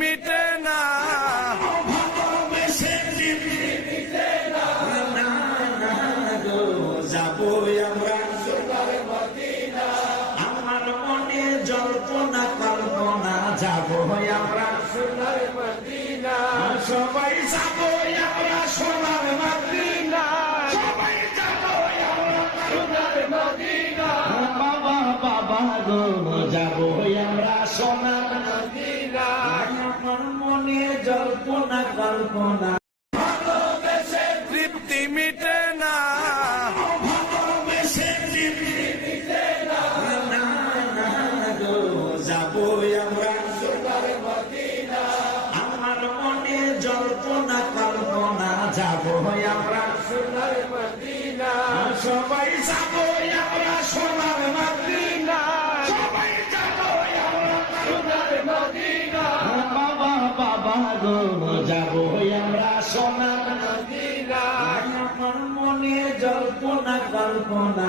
মিটে না, ভালোবেসে তৃপ্তি মিটে না, না না গো যাবো আমরা সোনার মদিনা। আমার মনে জল্পনা কল্পনা যাবো আমরা সোনার মদিনা। সবাই যাবো আমরা সোনার মদিনা, সবাই যাবো আমরা সোনার মদিনা। বাবা বাবা গো যাবো আমরা সোনার মদিনা। আমার মনে জল্পনা কল্পনা ভালোবেসে তৃপ্তি মিটে না, ভালোবেসে তৃপ্তি মিটে না, না না গো যাবো আমরা সোনার মদিনা। আমার মনে জল্পনা কল্পনা যাবো আমরা সোনার মদিনা। সবাই যাবো আমরা সোনার মদিনা, সবাই যাবো আমরা সোনার মদিনা। বাবা বাবা গো যাবো আমরা সোনার মদিনা। আমার মনে জল্পনা কল্পনা